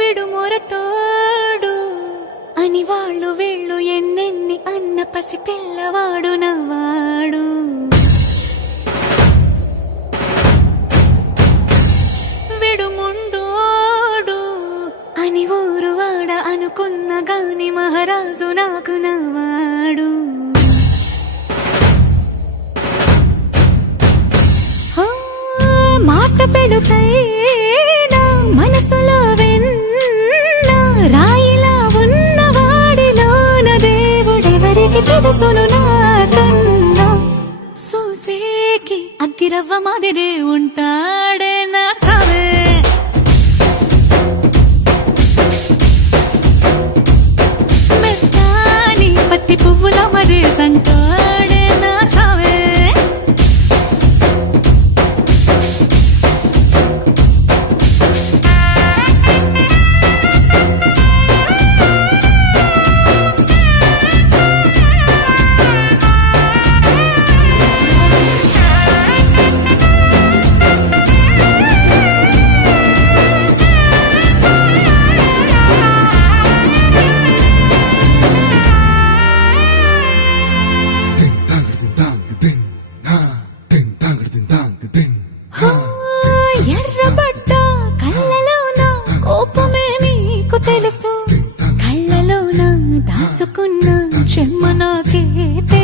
విడుమొరటోడు అని వాళ్ళు వీళ్ళు ఎన్నెన్ని అన్న పసి పిల్లవాడు నవ్వాడు. విడుముండోడు అని ఊరు వాడ అనుకున్న గాని మహారాజు నాకు నవ్వాడు. మాట పెడుసైనా మనసులో వెన్న రాయిలా ఉన్నవాడిలోన దేవుడెవరికి తెలుసును నాకన్నా. సూసేకి అగ్గిరవ్వ మాదిరే ఉంటాడే నా సావే. మెత్తాని పత్తి పువ్వుల మరేసంటాడే నా సావే. ఎర్రబడ్డ కళ్ళలోన కోపమే నీకు తెలుసు, కళ్ళలోన దాచుకున్న చెమ్మ నాకే తెలుసు.